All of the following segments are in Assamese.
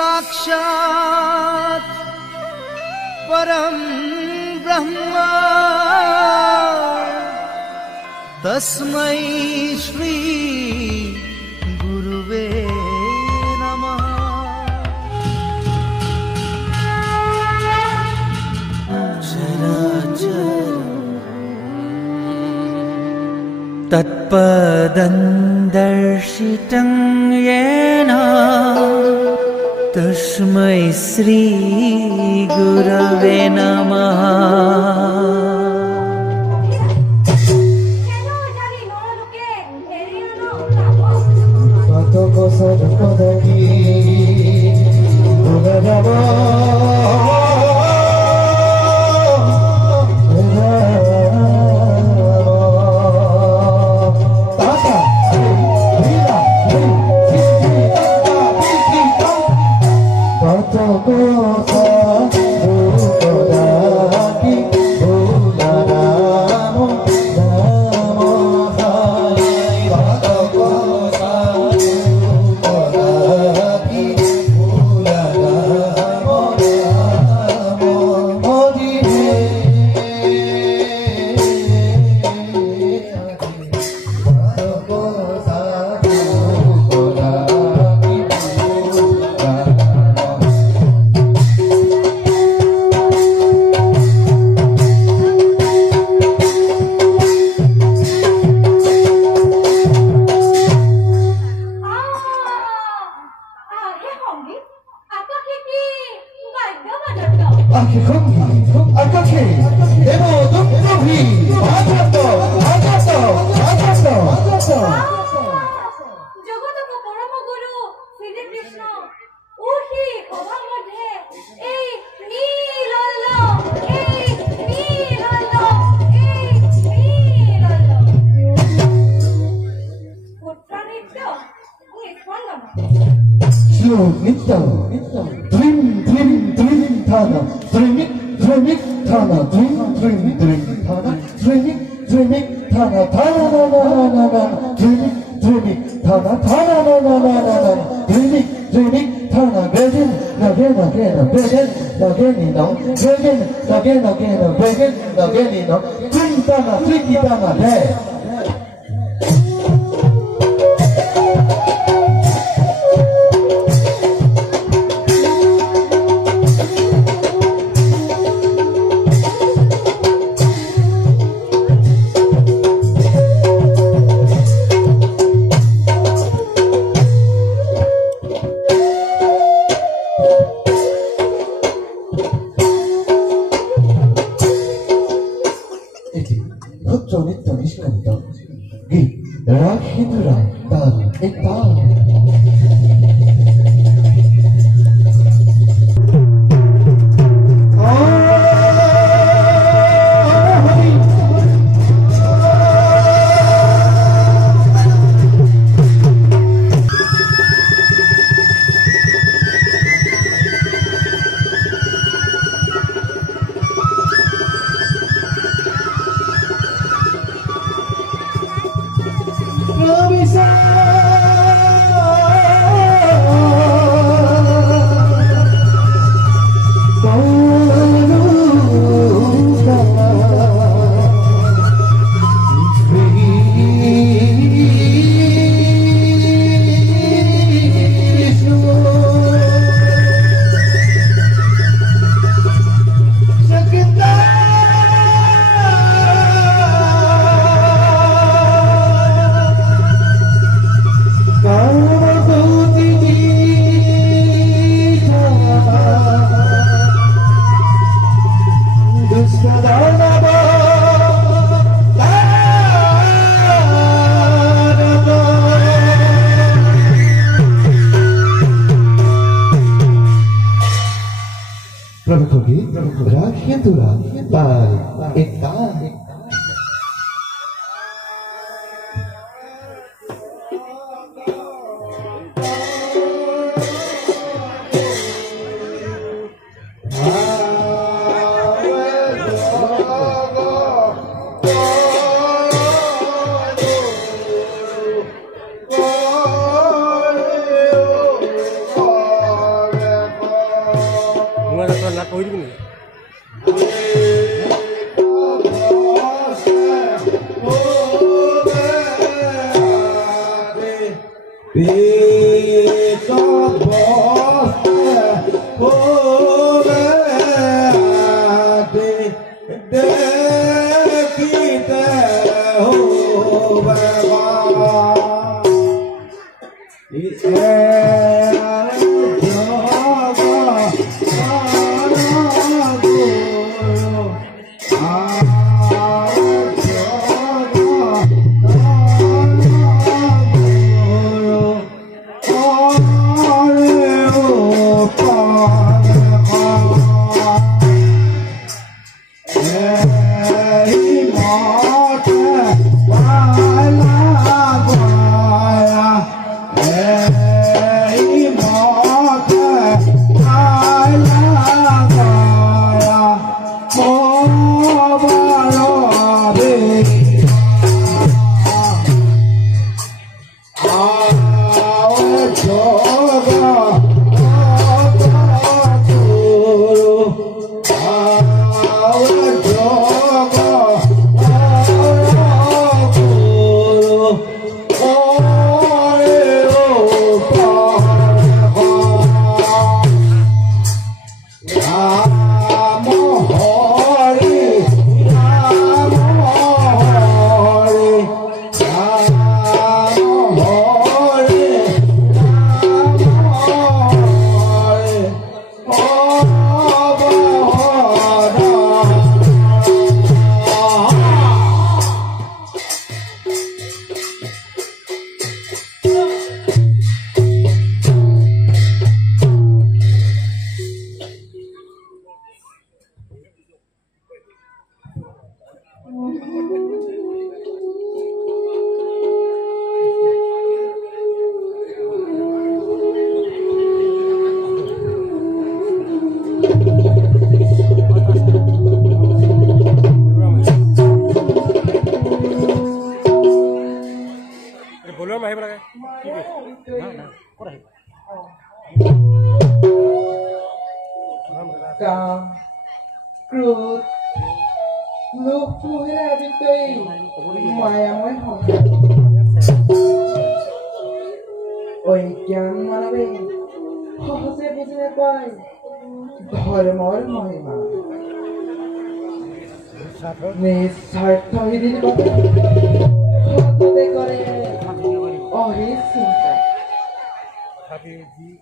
साक्षात् परम ब्रह्मा तस्मै श्री गुरुवे नमः। चराचर तत्पदं दर्शितं येन तस्मै श्री गुरवे नमः।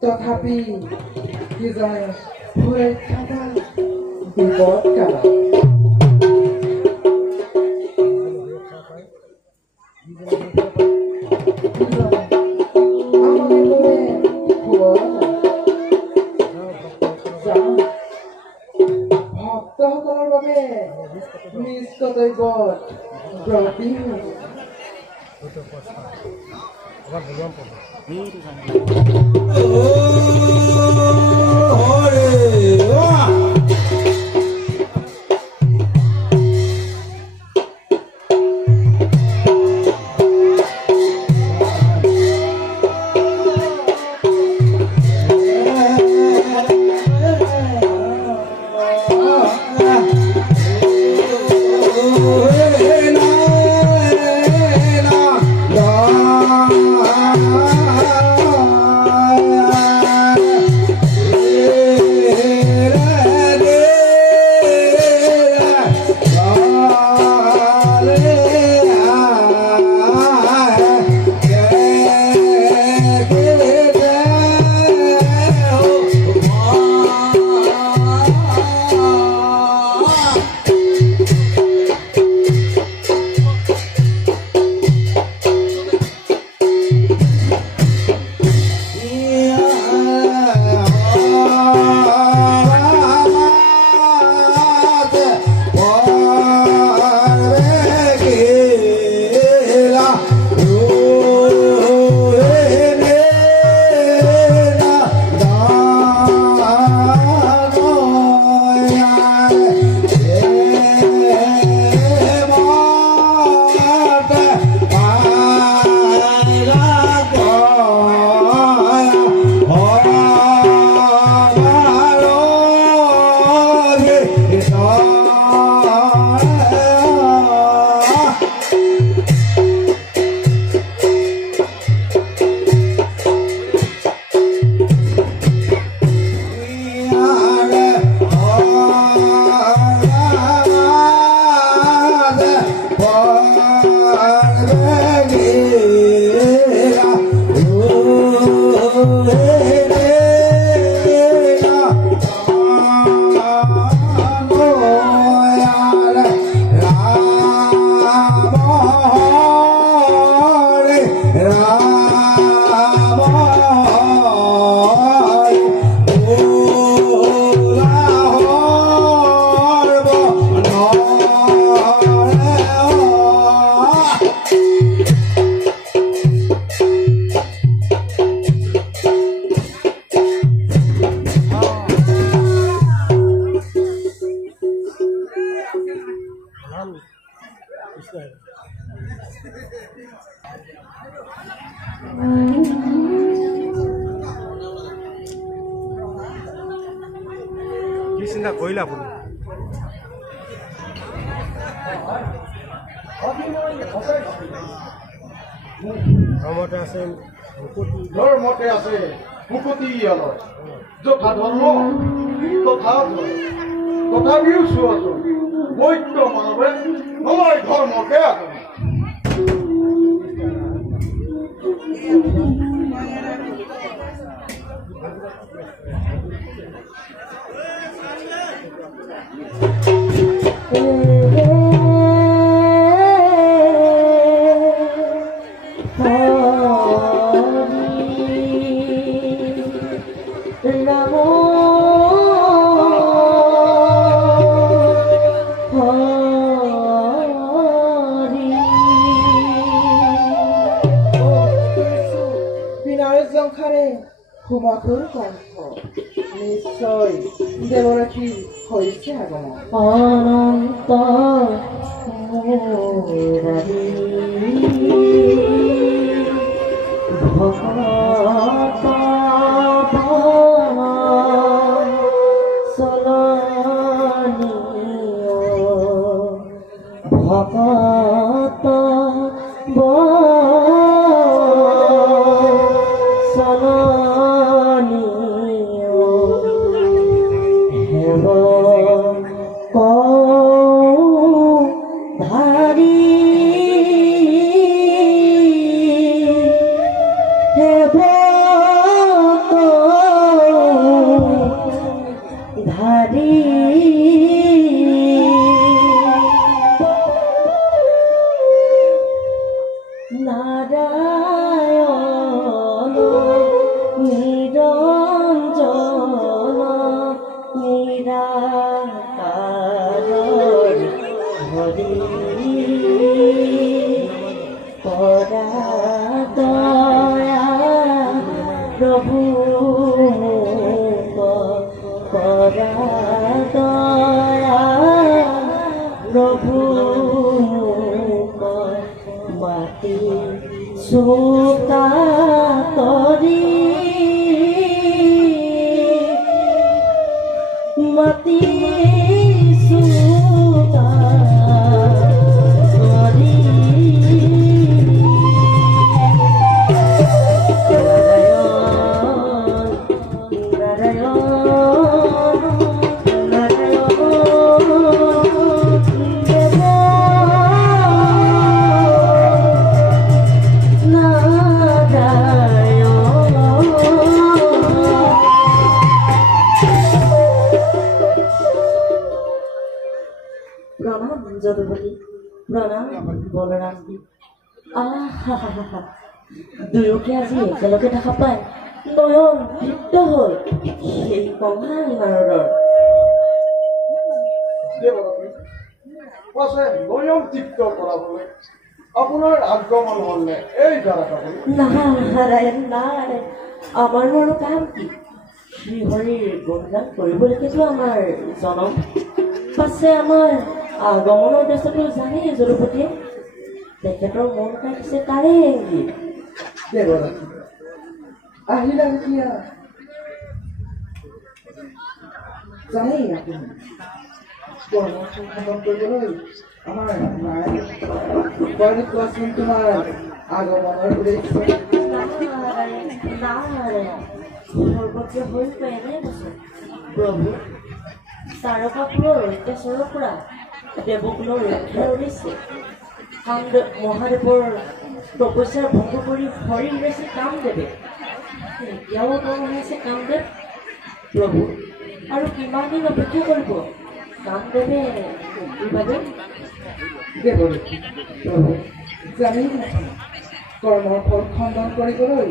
তথাপি কি যায় ভরে থাকা বিপদ কালা আমাকে বলে ভক্তসকলৰ বাবে নিজ কৰ্তব্যত ব্ৰতী কি চিন্তা কৰিলা আপুনি? ধৰ্মতে আছে ধৰ্মতে আছে মুকুতি অলয় যথা ধৰ্ম তথা তথাপিও চোৱাচোন বৈদ্য মানৱে নলয় ধৰ্মকে আছে সুমধুৰ কণ্ঠ নিশ্চয় দেৱৰাশী হৈছে আগমন অনন্ত ভকত চলনীয় ভকত দুয়োকে আজি একেলগে দেখা পাই নয়ন তৃপ্ত হ'ল সেই কঙাল নাৰদৰ নয়ন তৃপ্ত কৰাবলৈ আপোনাৰ আগমন হ'লনে এই নাৰায়ণ নাৰায়ণ আমাৰো আৰু কাম কি শ্ৰীহৰিৰ গুণগান কৰিবলৈকেতো আমাৰ জনম পাছে আমাৰ আগমনৰ উদ্দেশ্যটো জানেই জলপতিয়ে তেখেতৰ মন কাটিছে তাৰে ইংগিত দেৱৰাশী আহিলা যেতিয়া জানেই আপুনি কৰ্ম সম্পাদন কৰিবলৈ আমাৰ নাই বাৰু কোৱাচোন তোমাৰ আগমনৰ উদ্দেশ্য সৰ্বজ্ঞ হৈ পেনে কৈছে প্ৰভু তাৰকাপুৰৰ অত্যাচাৰৰ পৰা দেৱকুলৰ ৰক্ষাৰ উদ্দেশ্যে মহাদেৱৰ তপস্যাৰ ভংগ কৰি হৰি ওলাইছে কামদেৱে এতিয়াও তেওঁ ওলাইছে কামদেৱ প্ৰভু আৰু কিমান দিন অপেক্ষা কৰিব কামদেৱে মুক্তিৰ বাবে দেৱৰাশী প্ৰভু জানেই নহয় কৰ্মৰ ফল খণ্ডন কৰিবলৈ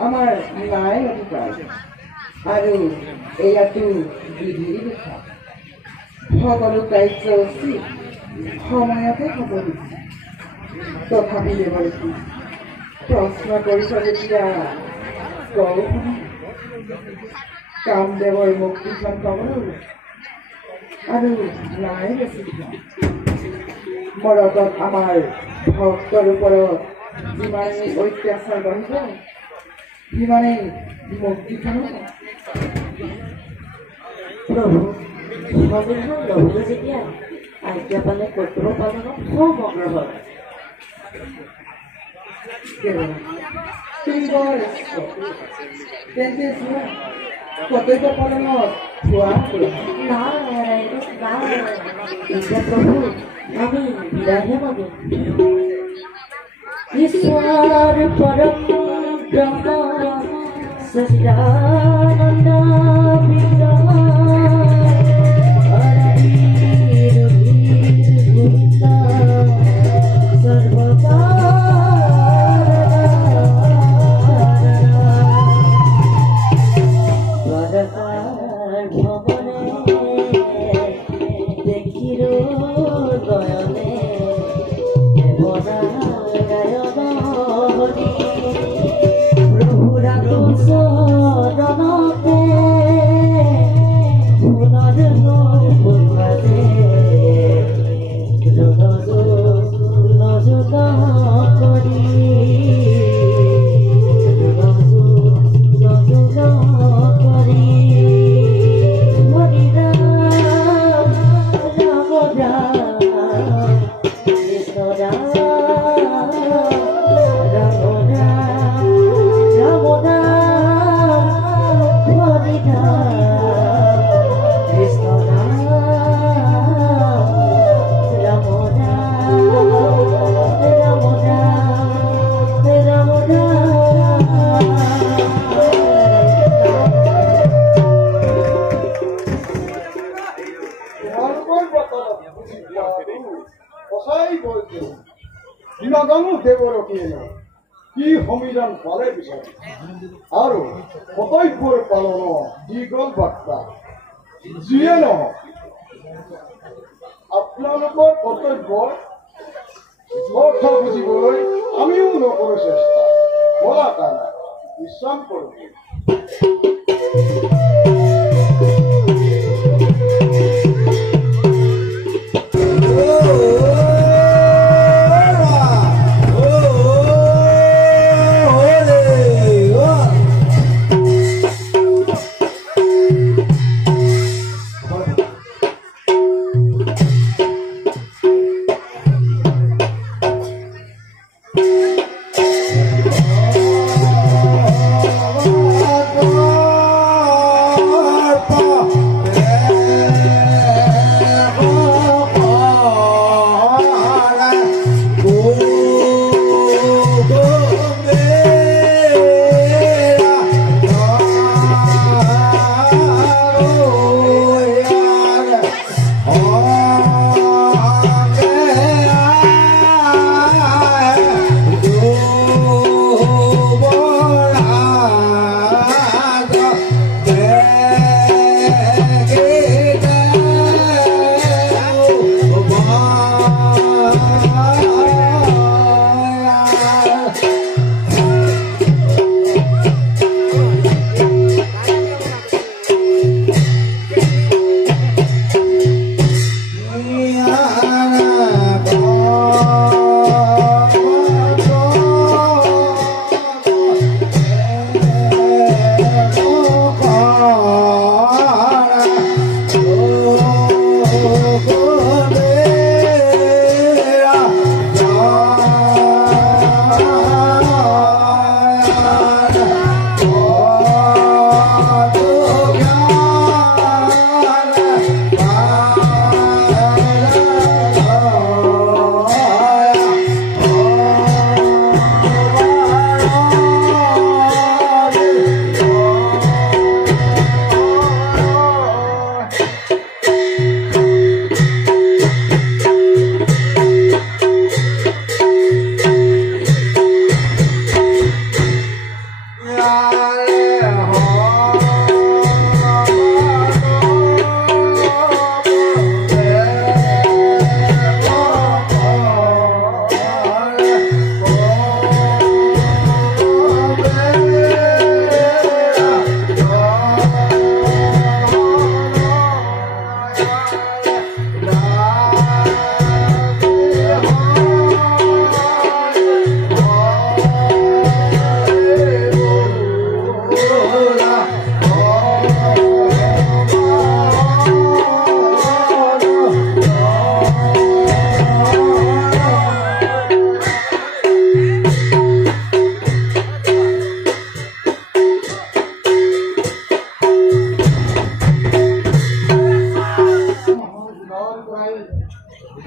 আমাৰ নাই অধিকাৰ আৰু এয়াতো বিধিৰ লিখা সকলো কাৰ্য উচিত সময়তে হ'ব তথাপি দেৱৰাশী প্ৰশ্ন কৰিছ যেতিয়া কওঁ কামদেৱৰ মুক্তিখন পাবলৈ আৰু নাই বেছি মৰতত আমাৰ ভক্তৰ ওপৰত যিমানেই অত্যাচাৰ বাঢ়িব সিমানেই মুক্তিখনো প্ৰভু সংবিধান ল'বলৈ যেতিয়া আজ্ঞা পালে কৰ্তব্য পালনত খুব অগ্ৰসৰ তুমি বৰ তেন্তে যোৱা কৰ্তব্য পালনত খোৱা নাৰায়ণ নাৰায়ণ এতিয়া প্ৰভু আমি বিদায়হে মাগিম ঈশ্বৰ পৰম ব্ৰহ্ম সচিদানন্দ বিগ্ৰহ কি সংবিধান পালে বিচাৰে আৰু কৰ্তব্যৰ পালনৰ দীঘল বাৰ্তা যিয়ে নহওক আপোনালোকৰ কৰ্তব্যৰ অৰ্থ বুজিবলৈ আমিও নকৰোঁ চেষ্টা বলা কাৰণে বিশ্ৰাম কৰোঁ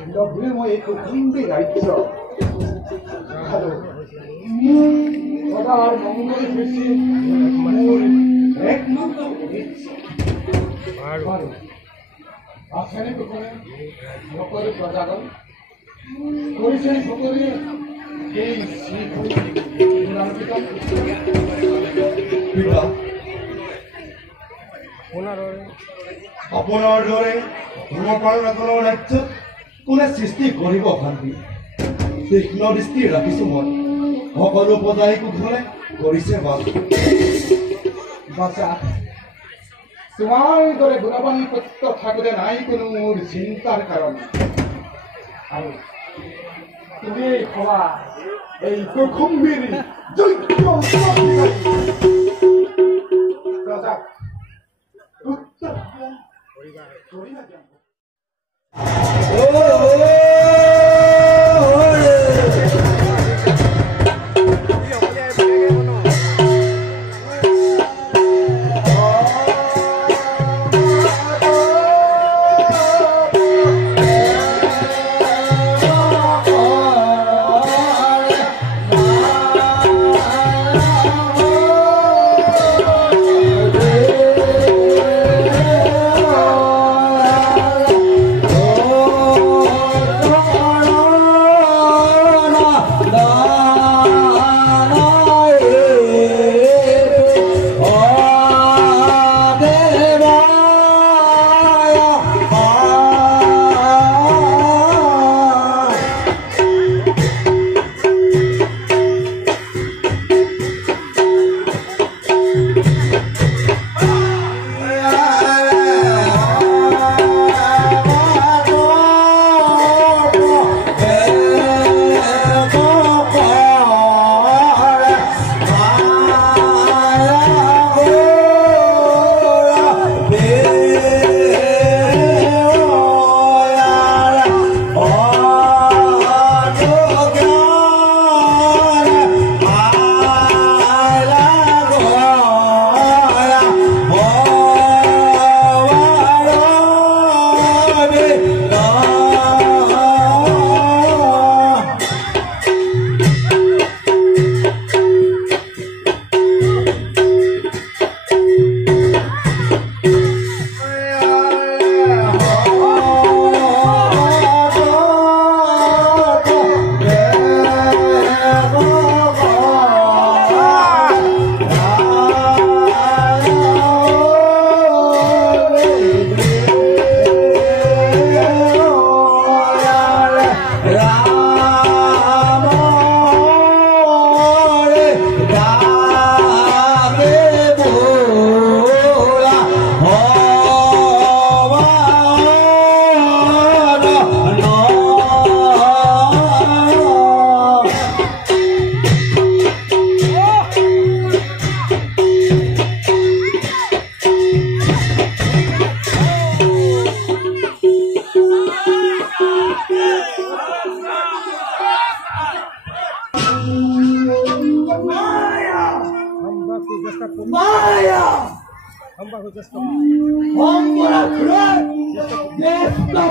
প্ৰভু মই এই কুটুম্বী ৰাজ্য আৰু সদাৰ মংগল বেছি মোৰ একমাত্ৰ আছেনে কুকুৰে সকলো প্ৰজাগণ কৰিছে সকলোৱে এই আপোনাৰ দৰে ধৰ্মপালনৰ ৰাজ্যত কোনে সৃষ্টি কৰিব ভাবি তীক্ষ্ণ দৃষ্টি ৰাখিছো মই সকলো পদাই কুশলে কৰিছে বাচা তোমাৰ দৰে গুণৱান পুত্ৰ থাকোঁতে নাই কোনো মোৰ চিন্তাৰ কাৰণ আৰু তুমি খোৱা এই কুকুম্বীৰ যোগ্য প্ৰজাক উত্তৰ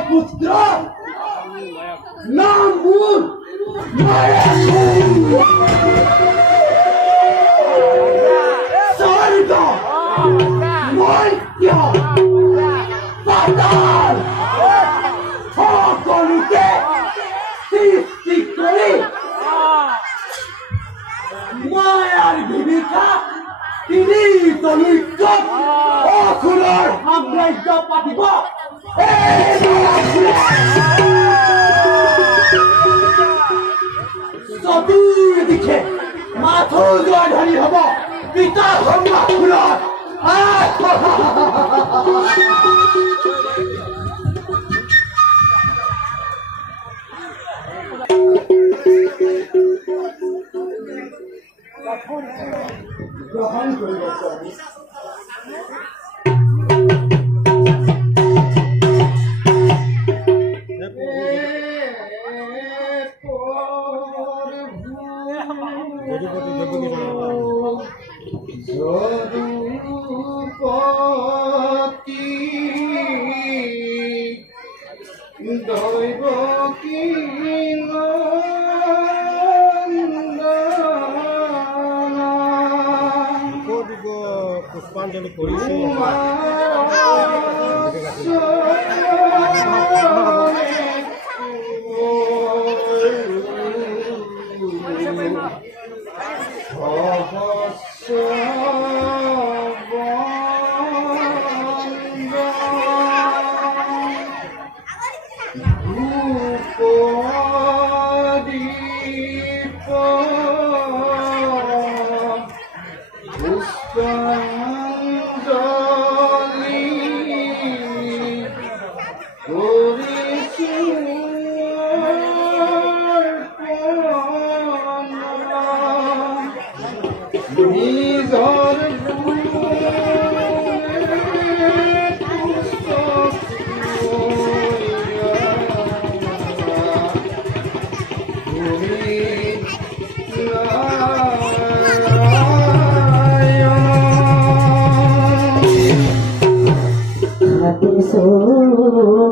পুত্ৰ নামুন স্বৰ্গ মৈত্য পাতাল সকলকে সৃষ্টি কৰে মায়াৰ জীবিকা তিনি তনুক্য অখুৰৰ সাম্ৰাজ্য পাতিব চতুৰ্দিশে মাথো জয়ধাৰী হব পিতা সংবাদখুৰৰ গ্ৰহণ কৰিব যদুপতি দৈব কি পুষ্পাঞ্জলি কৰিছো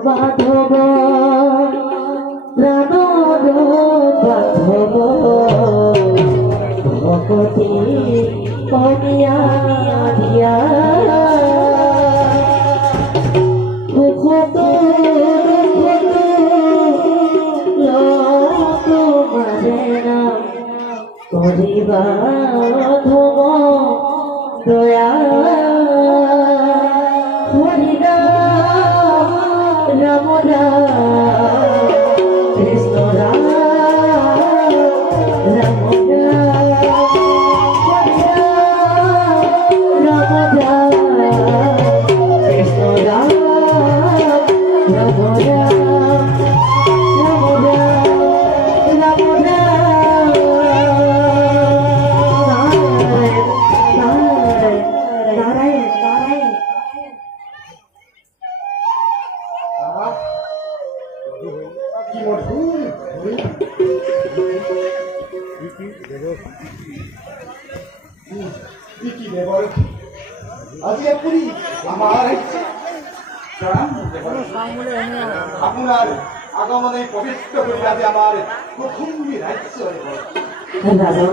বাধব প্রাণর বাধব ভকতি কনিয়া দিয়া মারে না করিবা ধম দয়া রাম রাম কৃষ্ণ রাম রাম রাম রাম কৃষ্ণ রাম রাম রাম আজি আপুনি আমাৰ আপোনাৰ আগমনে পবিত্ৰ কৰি আজি আমাৰ প্ৰথমী ৰাজ্য ৰাজন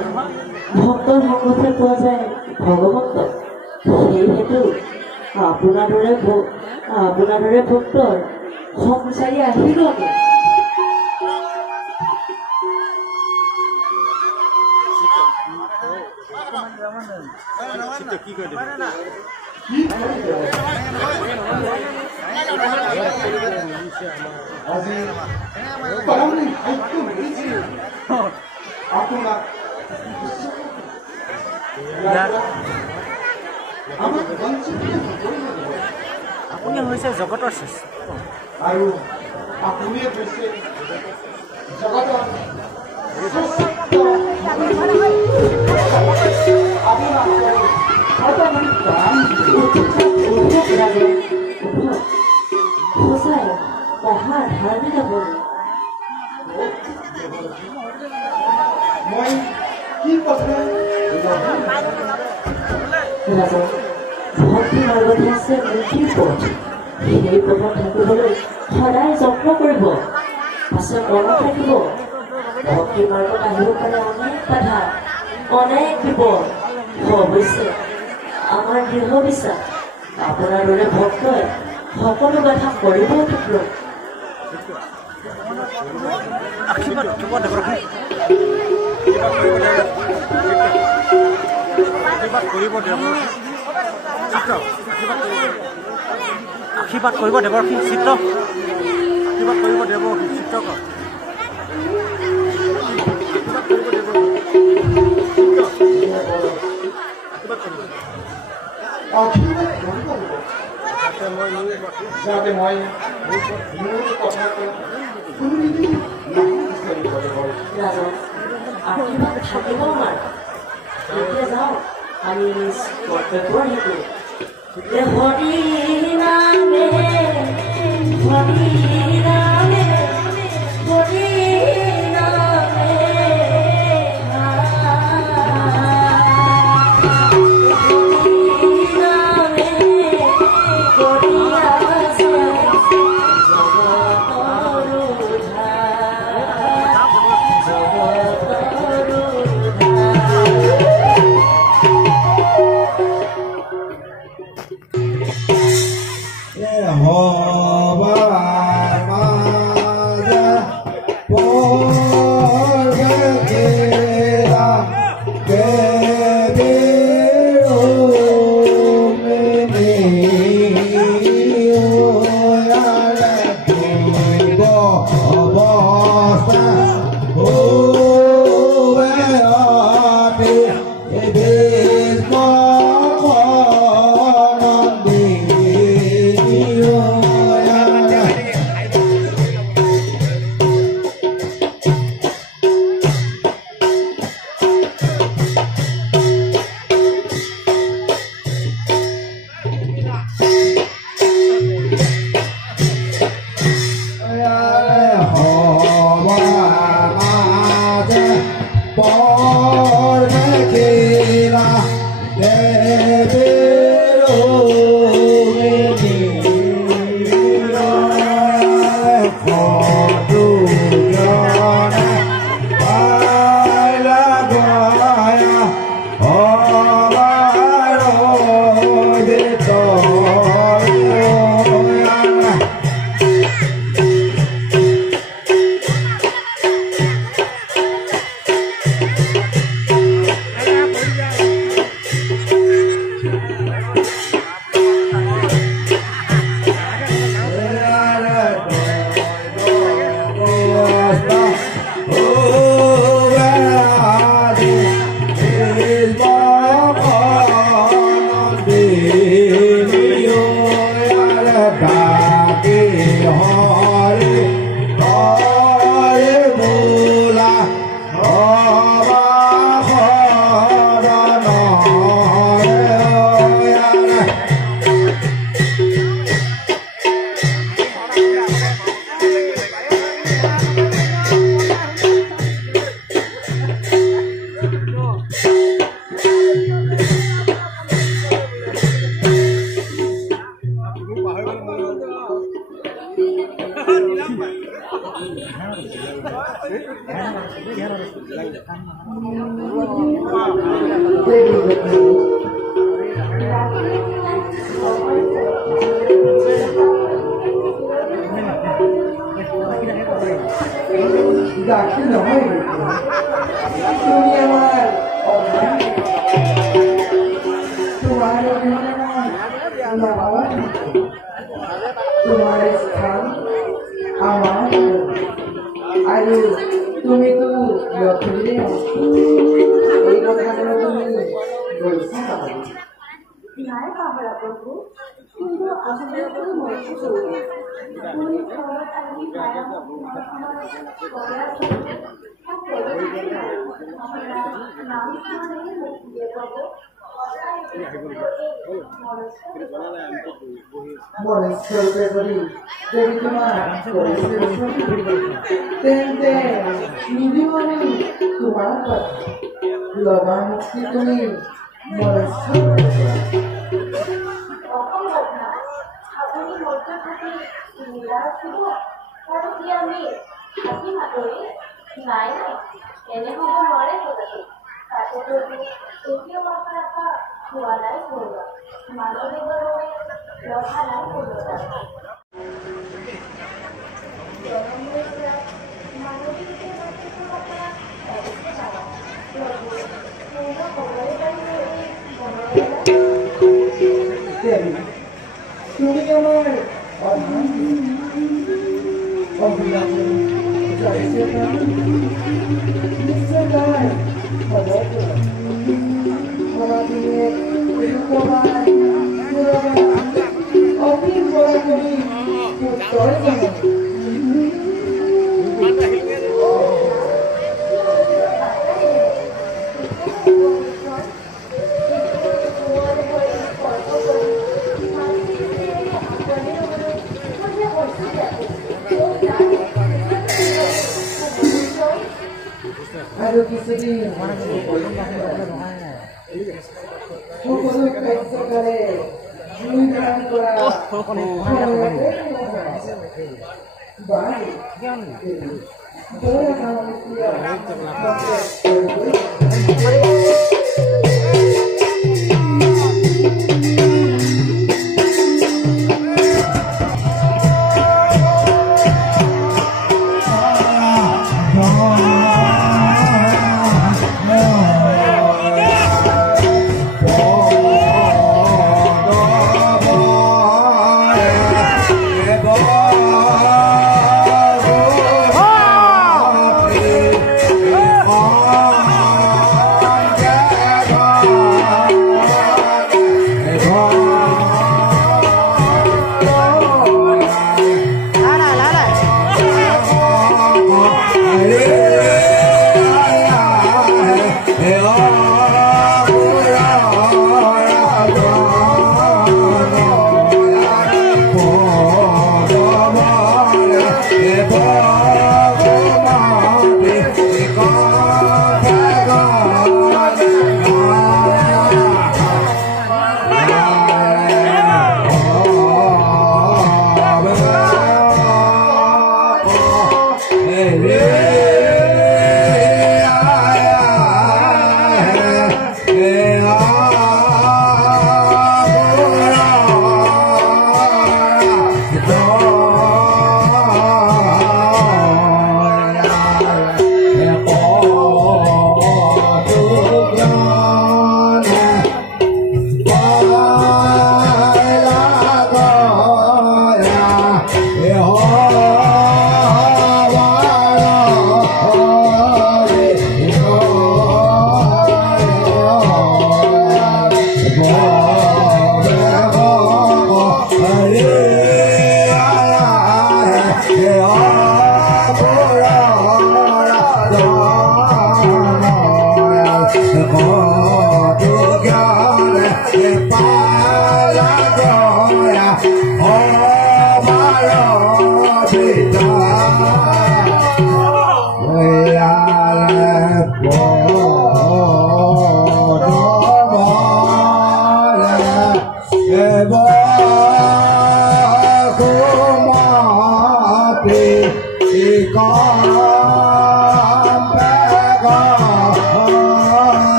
ভক্তৰ সংগতে পোৱা যায় ভগৱন্ত সেইহেতু আপোনাৰ দৰে ভক্তৰ সংসাৰী আহিল আজি আপোনাক আপুনি হৈছে জগতৰ শ্ৰেষ্ঠ আৰু আপুনিয়ে হৈছে জগতৰ সঁচাই পঢ়াৰ ধাৰ্মিক মই কি কথা ভক্তি মাৰ্গত আছে মুক্তিৰ পথ সেই পথত থাকিবলৈ সদায় যত্ন কৰিব পাছত মনত থাকিব ভক্তি মাৰ্গত আহিব পাৰে অনেক বাধা অনেক বিপদ অৱশ্যে আমাৰ দৃঢ় বিশ্বাস আপোনাৰ দৰে ভক্তই সকলো বাধা কৰিব টুকুৰ আশীৰ্বাদ কৰিব দেৱৰ্ষি চিত্ৰ আশীৰ্বাদ কৰিব দেৱৰ্ষি চিত্ৰক যাতে মই মোৰ কথা আশীৰ্বাদ থাকিব আমাৰ এতিয়া যাওঁ আমি কৰ্তব্যৰ হেতু হৰি নামে হৰি নামে হৰি নামে হৰি নামে কৰি আছে জগতৰ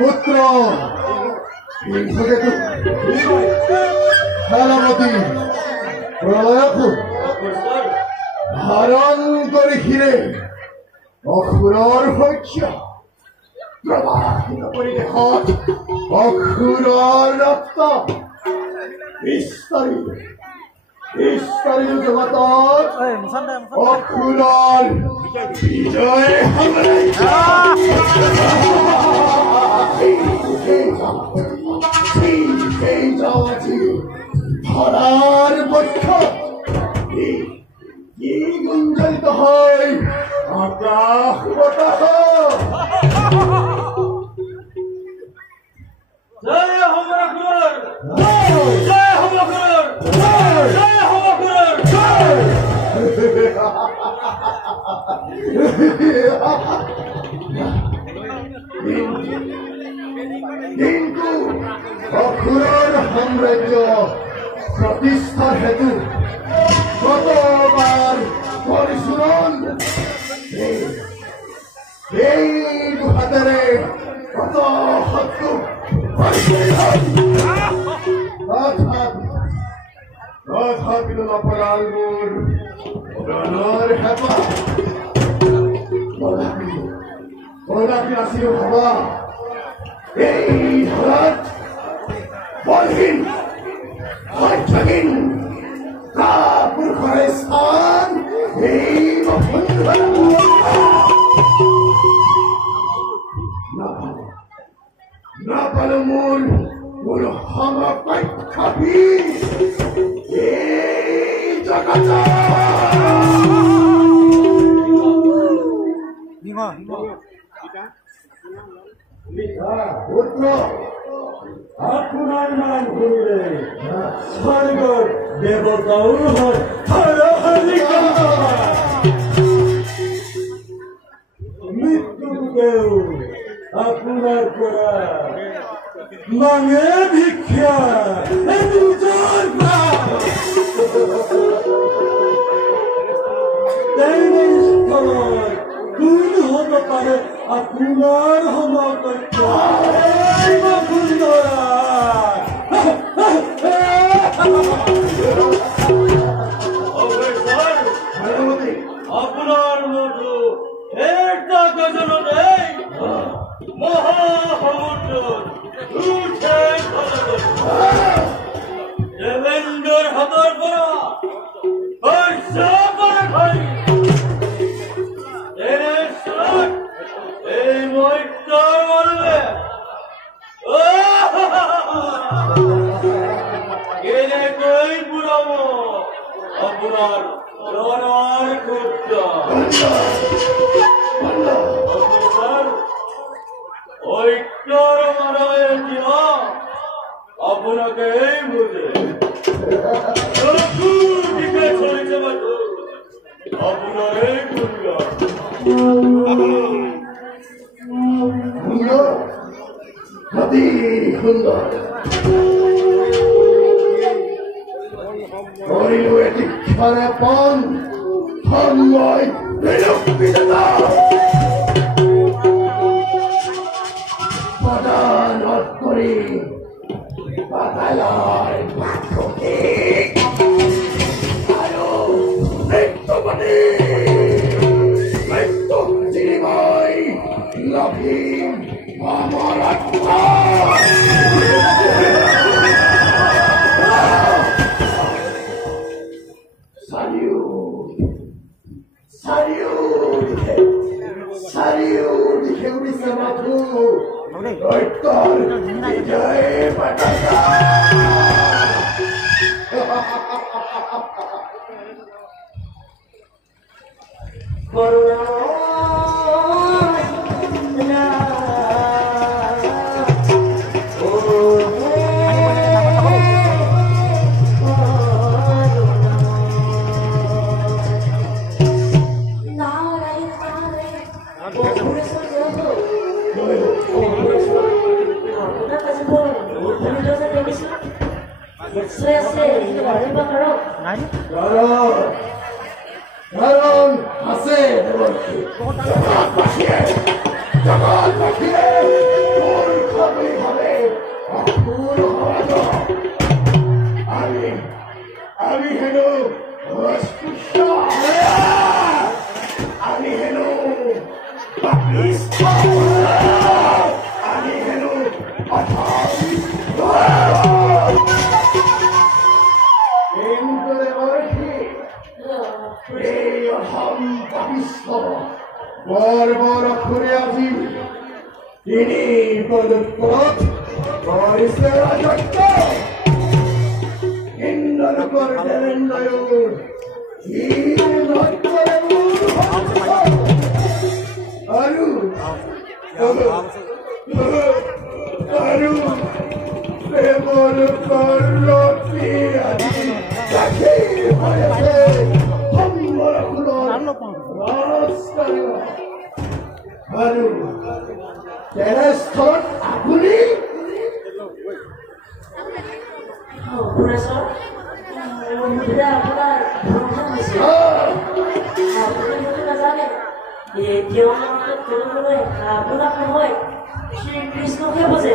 পুত্ৰ খেলামতি প্ৰলয়কু ধাৰণ কৰি ঘিৰে অসুৰৰ শস্য প্ৰবাহিত পৰিৱেশত অসুৰৰ ৰক্ত ইষ্টাৰী জগতত অসুৰৰ বিজয় ধৰাৰ পক্ষ কি গুঞ্জৰিত হয় আকাশ বতাহ জয় হমৰকুৰ জয় হমৰকুৰ জয় হমৰকুৰ কিন্তু অসুৰৰ সাম্ৰাজ্য প্ৰতিষ্ঠাৰ হেতু কতবাৰ পৰিশোধন এই দুহাতেৰে কত শত্ৰু তথাপিতো নপৰাল মোৰ প্ৰাণৰ হেঁপাহ কদাপি নাছিল ভবা এই ধৰাত বলহীন সত্যহীন কাপুৰুষৰে স্থান এই নাপালো মোৰ সমপক্ষী এই জগত পুত্ৰ আপোনাৰ নাম শুনিলে স্বৰ্গৰ দেৱতাও হয় মৃত্যুকেও আপোনাৰ পৰা mange ভিক্ষা নিজৰ তেনেস্থলত কোন হ'ব পাৰে আপোনাৰ সমকক্ষ আপনার মতো একটা গজন নেই মহাসমুদ্র উঠে দেবেন্দ্রের হাতের পরা এই মৈত্র মারবে এনে কই পুরাবো আপনার লড়ার করতে ঐক্যর মারায় দিয়া আপনাকে এই বুঝে দিকে চলেছে বাটু আপনার এই বুঝলা সুন্দর অতি সুন্দর করিল এটি ক্ষণেপণ ধর্ময় বিলম্বিতা প্রদানত করি পাতালয় পাঠকে আৰু মৃত্যুপতি মৃত্যু চিনিময় লভিম অমৰত্ব Salut! চাৰিওদিশে উৰিছে মাথো দৈত্যৰ বিজয় পতাকা কাৰণ আছে আমি হেনো আমি হেনো আমি হেনো বৰ্বৰ অক্ষৰে আজি তিনি পদপথ কৰিছে ৰাজত্ব ইন্দ্ৰনগৰ দেবেন্দ্ৰয়ুৰ আৰু প্ৰেমৰ কৰতি আজি গাখীৰ হয়েছে আৰু তেনেস্থলত আপুনি আপোনাক নহয় শ্ৰীকৃষ্ণকে বুজে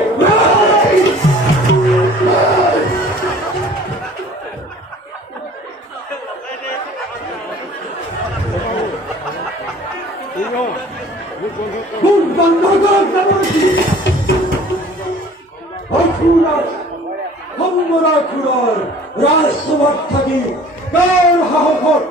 ৰাজসভাত থাকি কাৰ সাহসত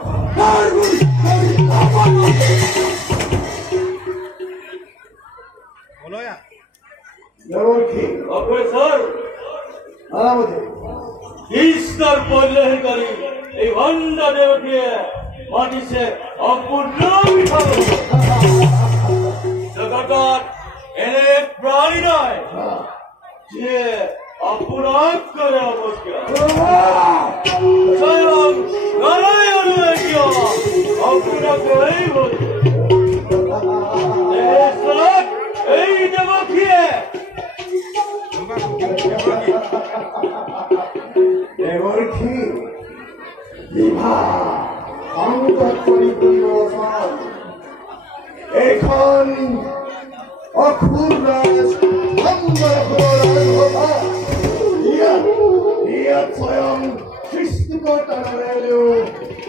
কৃষ্ণৰ পল্লহীকাৰী এই ভণ্ডা দেৱকীয়ে মাতিছে অপূৰ্ণ জগতত এনে প্ৰাণী নাই যিয়ে আপোনাক কৰে অৱজ্ঞা স্বয়ং নাৰায়ণে কিয় আপোনাক এই দেৱকীয়ে দেৱৰ্ষি বিভা সংকট কৰি এইখন অসুৰ ৰাজ ইয়াত স্বয়ং সৃষ্টিকৰ্তাৰেও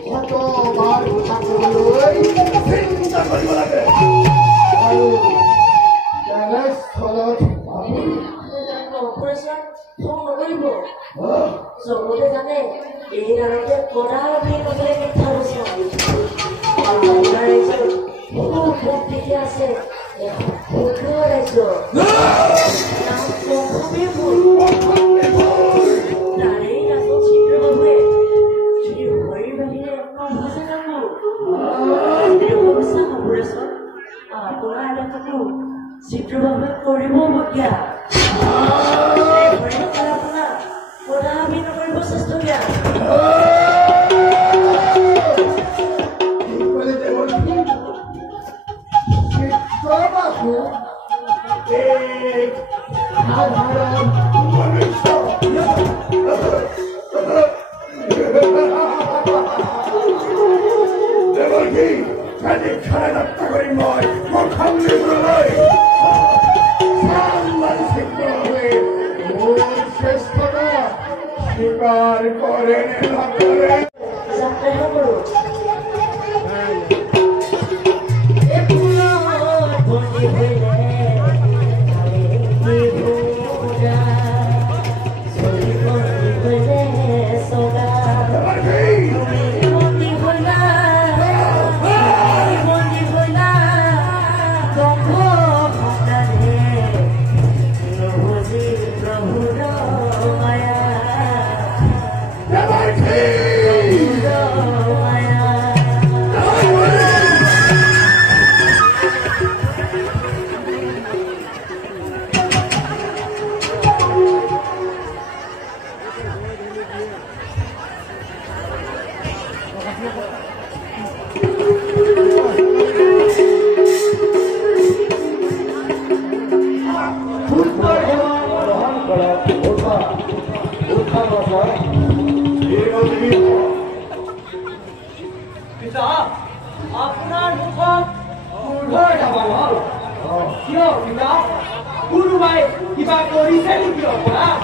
শতবাৰ কৰিবলৈ চিন্তা কৰিব লাগে আৰু তেনেস্থলত চবতে জানে এই গানতে কদাপি নকৰে মিথ্যা ৰচনা খুব ভক্তিকে আছে শুদ্ধ ৰাজ্য তাৰেই ৰাজক চিত্ৰবাবুৱে শ্ৰী হৰিৰ বাহিৰে ভজে নামো কাপুৰেশ্বৰ আপোনাৰ লেখাটো চিত্ৰবাবুৱে কৰিব বগীয়া কদাপি নকৰিব চেষ্টা দিয়া স্বীকাৰ কৰে নে নকৰে পিতা আপোনাৰ মুখত মূৰ্ধৰ দাবা হ'ল কিয় পিতা কোনোবাই কিবা কৰিছে নেকি অপৰাধ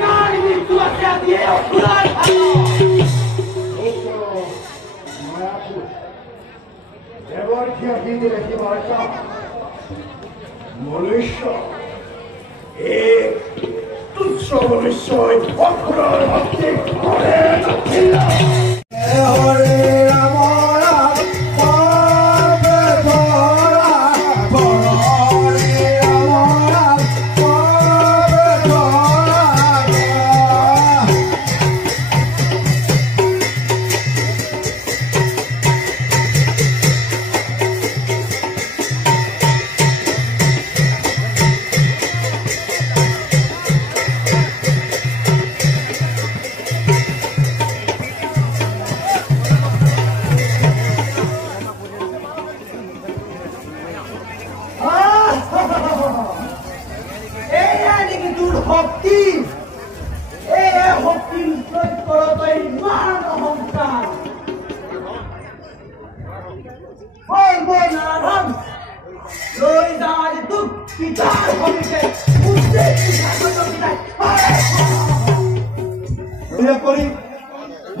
তাৰ মৃত্যু আছে আজিয়ে অপৰাধ দেৱৰ ক্ষতি দেখিব মনুষ্য এই তুচ্ছ মনুষ্যই অপৰাধ ভক্তি কৰে নাছিল হৰে ৰাম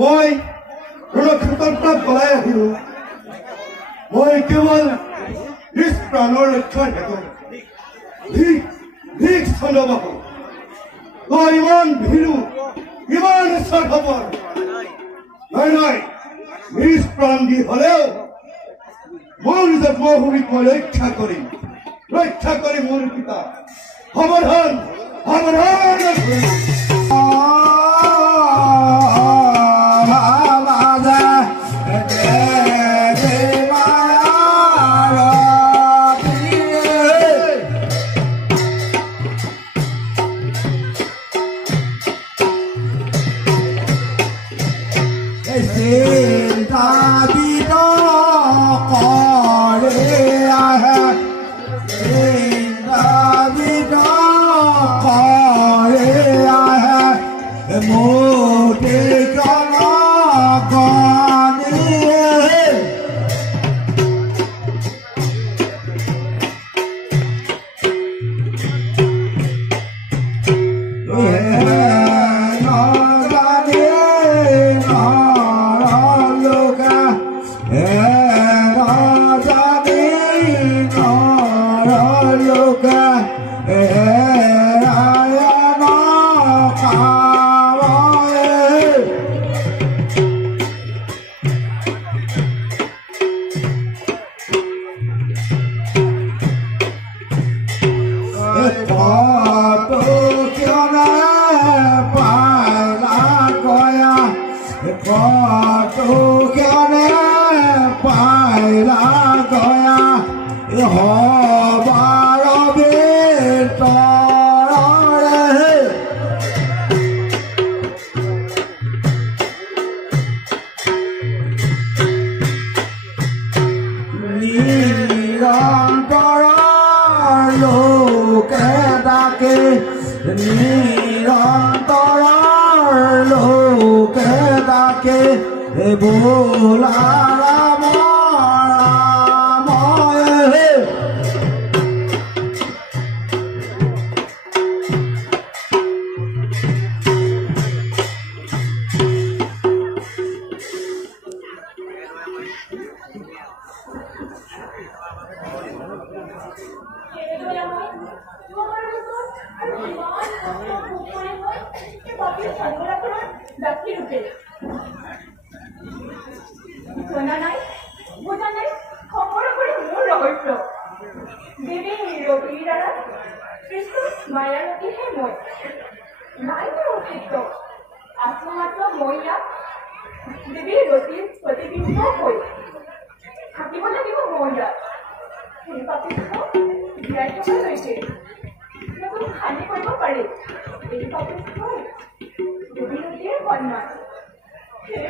মই ৰণক্ষেত্ৰত পলাই আহিলো মই কেৱল নিজ প্ৰাণৰ ৰক্ষাৰ হেতুত ভিক চন্দ্ৰবাবু তই ইমান ভীৰু ইমান স্বাৰ্থপৰ নাই নিজ প্ৰাণ দি হলেও মোৰ জন্মভূমিক মই ৰক্ষা কৰিম মোৰ পিতা সাৱধান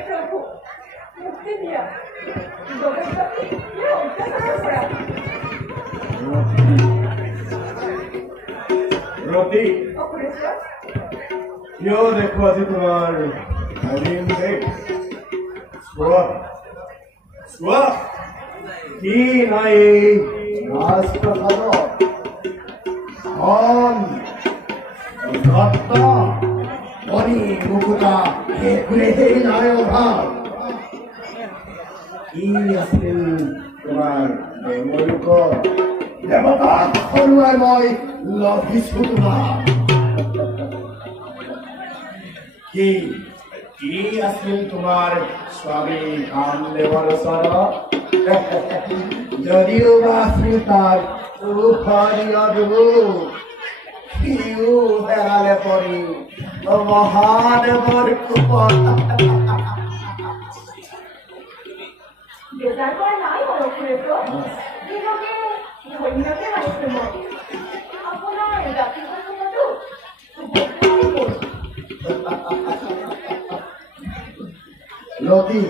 प्रभु मुक्ति दिया ৰতি কিয় দেখো আজি তোমাৰ চোৱা কি নাই ৰাজপ্ৰসাদত মুকুতা একোৱেই নাই অভাৱ কি আছিল তোমাৰ দেৱতাক হৰুৱাই মই লভিছো তোমাক কি আছিল তোমাৰ স্বামী কামদেৱৰ ওচৰত যদিও বা আছিল তাৰ সিও হেৰালে পৰি মহাদেৱৰ কোপত লতি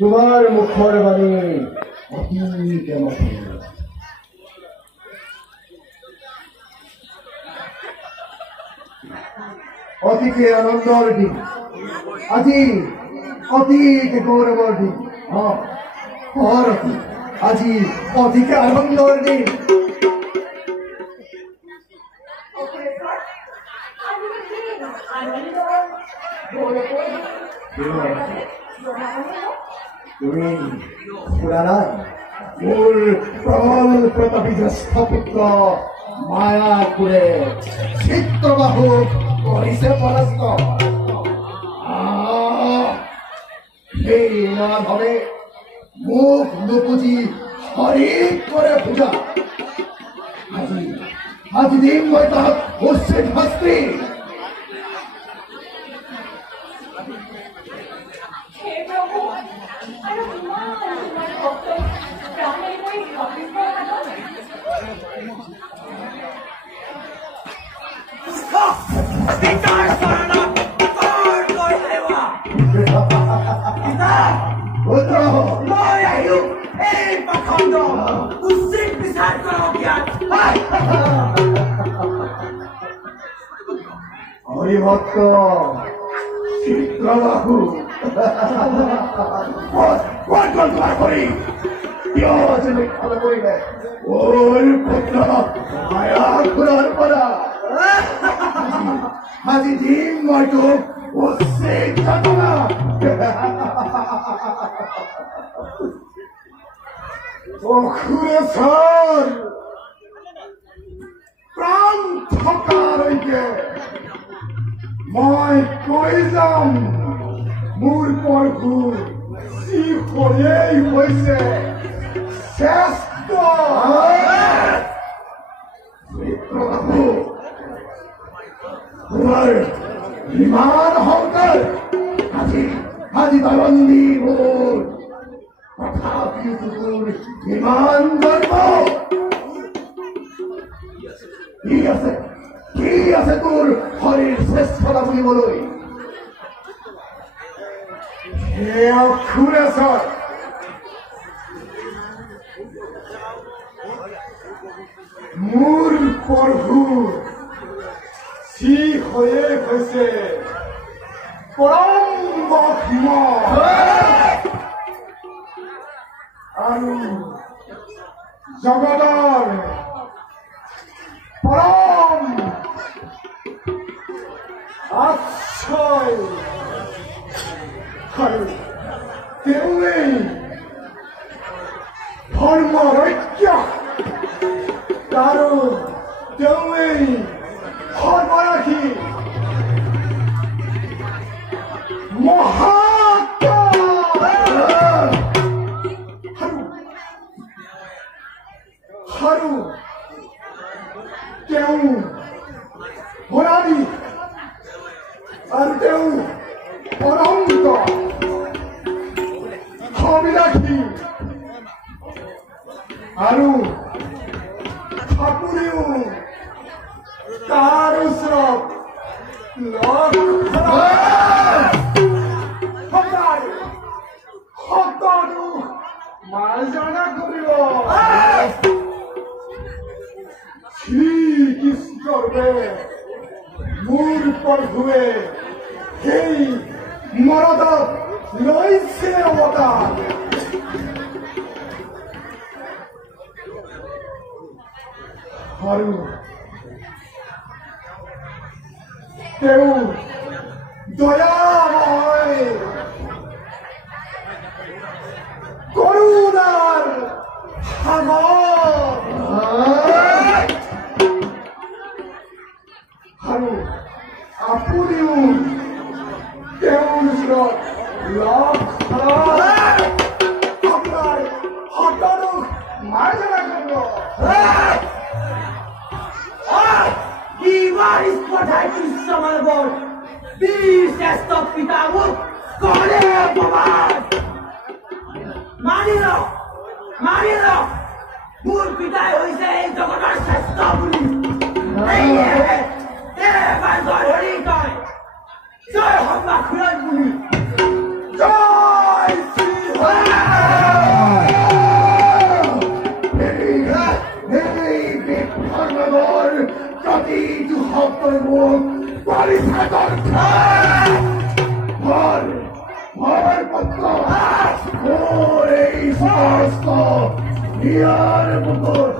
তোমাৰ মুখৰ বাণী অতি প্ৰেমময় অতিকে আনন্দৰ দিন আজি অতিকে গৌৰৱৰ দিন আজি অতিকে আনন্দৰ দিন তুমি শুনা নাই মোৰ প্ৰবল প্ৰতাপী জ্যেষ্ঠ পুত্ৰ মায়াপুৰে চিত্ৰবাহু কৰিছে পৰাস্ত সেই ভাৱে মুখ নুপুজি হৰিক কৰে পূজা আজি দিন মই তাক উচিত শাস্তি হৰিভক্ত চিত্ৰবাহু কৰি কিয় যদি খালে কৰিলে ওৰ পুত্ৰ মায়া ঘূৰাৰ পৰা আজি দিন মই তোক উচিত যাতনা অসুৰেশ্বৰ প্ৰাণ থকালৈকে মই কৈ যাম মোৰ প্ৰভু যি হৰেই হৈছে শ্ৰেষ্ঠ চিত্ৰবাহু তোমাৰ ইমান সংকাৰ আজি দলন্দি মোৰ তথাপিও তোৰ ইমান গৰ্ব কি আছে তোৰ হৰিৰ শ্ৰেষ্ঠতা বুলিবলৈ অসুৰেশ্বৰ মোৰ প্ৰভু যি হয়ে হৈছে পৰম ব্ৰহ্ম আৰু জগতৰ পৰম আশ্ৰয় আৰু তেওঁৱেই ধৰ্ম ৰক্ষক আৰু তেওঁৱেই সৰ্বৰাশী আৰু তেওঁ ভৰাৰী আৰু তেওঁ অনন্ত সবিলাসী আৰু ঠাকুৰেও তাৰ ওচৰত লগ মাৰ্জনা কৰিব শ্ৰীকৃষ্ণৱে মোৰ প্ৰভুৱে সেই মৰদক লৈছে অৱতাৰ আৰু তেওঁ দয়াময় কৰুণাৰ সাগৰ আৰু আপুনিও তেওঁৰ ওচৰত লগ আপোনাৰ সকলো মাৰ্জনা কৰিব Ivar is protecting Samalbor. These test of Pitagor. Kore Babar. Manilo. Manilo. Moor Pitay hoise ei jogotor sheshto buli. Ebar zorori toy. Joy hamba khuran buli. জয় শ্রী এই বিভ্ৰমণৰ প্ৰতিটো শব্দই মোক পৰিচাদৰ ভৰ পুত্ৰ মোৰ এই স্পষ্ট ইয়াৰ মুখত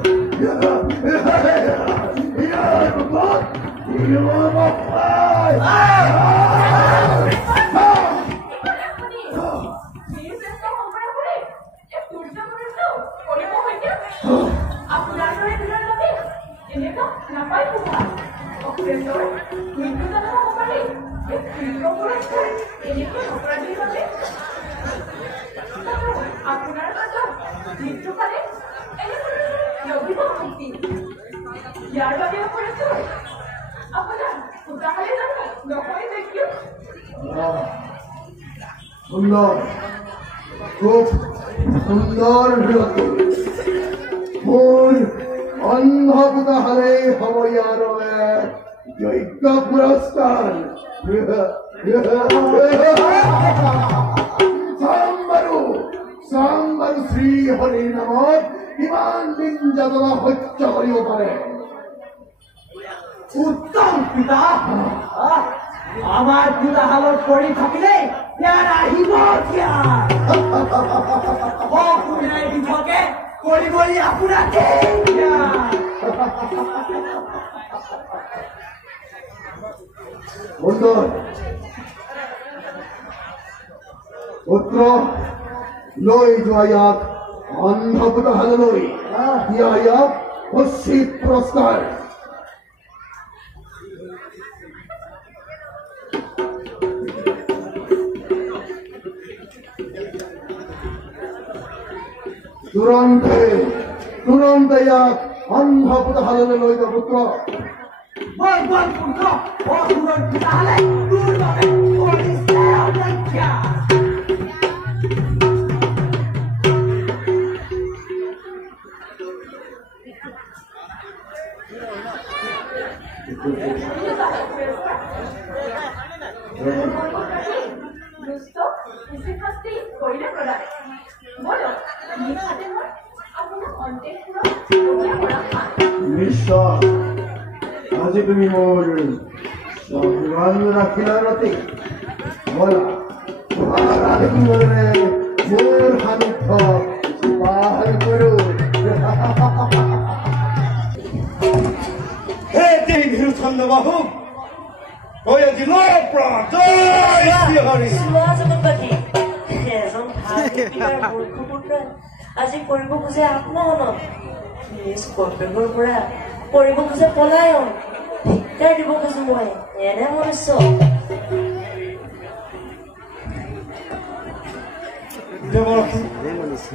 সুন্দৰ খুব সুন্দৰ মোৰ অন্ধপুতা হলে হব ইয়াৰ যোগ্য পুৰস্কাৰ চাম্বাৰু শ্ৰী হৰিৰ নামত কিমান দিন যাতনা সহ্য কৰিব পাৰে উত্তম পিতা আমাৰ পিতাহালৰ পৰি থাকিলে ইয়াৰ আহিব আপোনাৰ দিশকে কৰি কৰি আপোনাকে সুন্দৰ পুত্ৰ লৈ যোৱা ইয়াক অন্ধপুতা হাললৈ দিয়া ইয়াক উচিত পুৰস্কাৰ তুৰন্তে ইয়াক অন্ধপুতা হাললৈ লৈ যোৱা পুত্ৰ বল পুত্ৰ অসুৰৰ পিতাহালে তোৰ বাবে কৰিছে অপেক্ষা নিশ্চয় আজি তুমি মোৰ সন্মান ৰাখিলা ৰাতি বলা মোৰ সান্নিধ্য বাহাৰ কৰো হে দেই ভীৰুচন্দ্ৰ বাহু তই আজি লয় প্ৰাণ জয় শ্ৰী হৰি আজি কৰিব খোজে আত্মহনন নিজ কৰ্তব্যৰ পৰা কৰিব খোজে পলায়ন ধিক্কাৰ দিব খোজো মই এনে মনুষ্য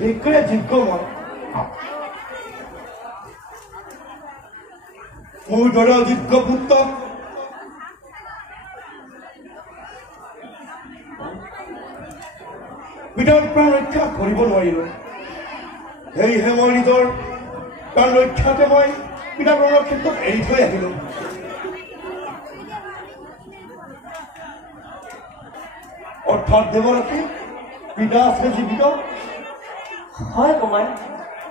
ধিক্কাৰে যোগ্য মই মোৰ দৰে অযোগ্য পুত্ৰক পিতাৰ প্ৰাণ ৰক্ষা কৰিব নোৱাৰিলো সেয়েহে মই নিজৰ প্ৰাণ ৰক্ষাতে মই পিতা প্ৰাণৰ ক্ষেত্ৰত এৰি থৈ আহিলো অৰ্থাৎ দেৱৰাতি পিতা আছে জীৱিত হয় কুমাৰ,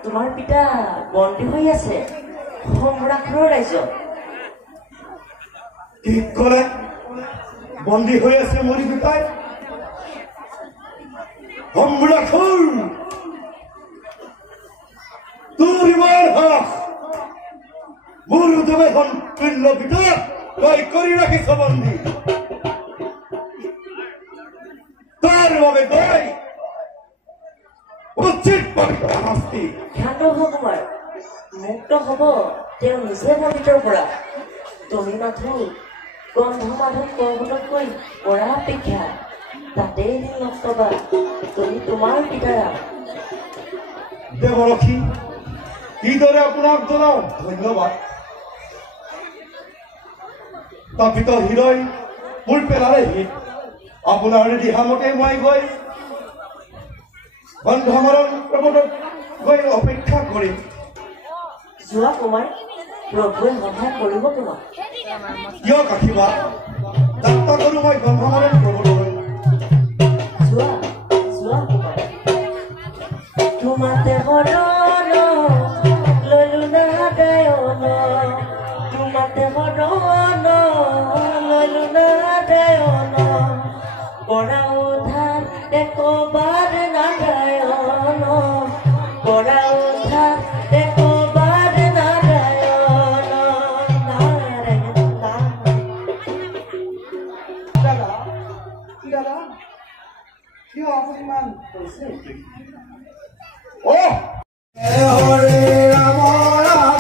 তোমাৰ পিতা বন্দী হৈ আছে সম্ৰাটৰ ৰাজ্যত। কি ক'লে? বন্দী হৈ আছে মোৰ পিতাই? সম্ৰাটৰ তোৰ ইমান সাহস, মোৰ উদমে তুল্য পিতাক তই কৰি ৰাখিছ বন্দী। তাৰ বাবে তই উচিত শাস্তি। ক্ষান্ত হোৱা কুমাৰ, মুক্ত হ'ব তেওঁ নিজে বন্দীৰ পৰা। তুমি মাথো গন্ধমাধৱ পৰ্বততকৈ পৰা অপেক্ষা তাতেই দিন নষ্ট বা তুমি তোমাৰ পিতাৰা। দেৱৰক্ষী, কিদৰে আপোনাক জনাওঁ ধন্যবাদ। তাপিত হৃদয় মোৰ পেলালে হিত, আপোনাৰ দিহামতে মই গৈ গন্ধমাৰণ পৰ্বতত গৈ অপেক্ষা কৰিম। যোৱা কুমাৰ, প্ৰভুৱে সহায় কৰিব তোমাক। কিয় কাঠিবা, যাত্ৰা কৰোঁ মই গন্ধমাৰণ পৰ্বতলৈ। যোৱা যোৱা কুমাৰ। তোমাতে হৰণ ললো নাৰায়ণ, তোমাতে হৰণ ললো নাৰায়ণ, কৰা উদ্ধাৰ একবাৰ নাৰায়ণ, কৰা উদ্ধাৰ একবাৰ নাৰায়ণ, নাৰায়ণ দাদা দাদা কিয় আপুনি ইমান কৈছে? হৰে ৰাম ৰাম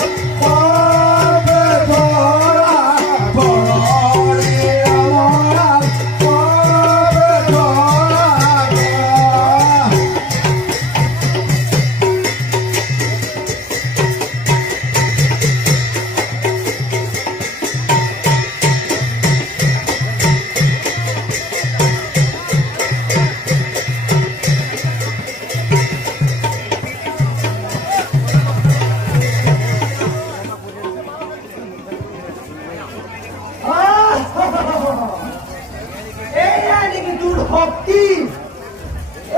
এয়া নেকি তোৰ শক্তি?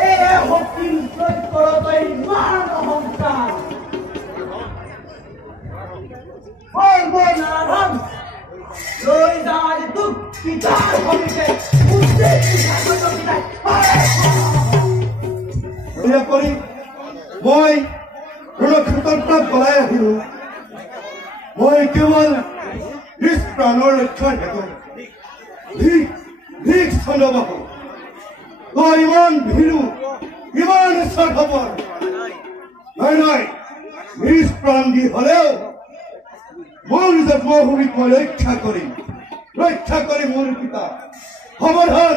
এই শক্তি প্ৰয়োগ কৰ তই ইমান অহংকাৰ। সৰ্বনাৰায়ণ, লৈ যাওঁ আজি তোক পিতাৰ সমিতে দয়া কৰি মই ৰণক্ষেত্ৰত পলাই আহিলো। মই কেৱল নিজ প্ৰাণৰ ৰক্ষাৰ হেতু ভিক স্থানবাহু। তই ইমান ভীৰু, ইমান স্বাৰ্থপৰ। নাই, নিজ প্ৰাণ দি হলেও মোৰ জন্মভূমিক মই ৰক্ষা কৰিম মোৰ পিতা। সমাধান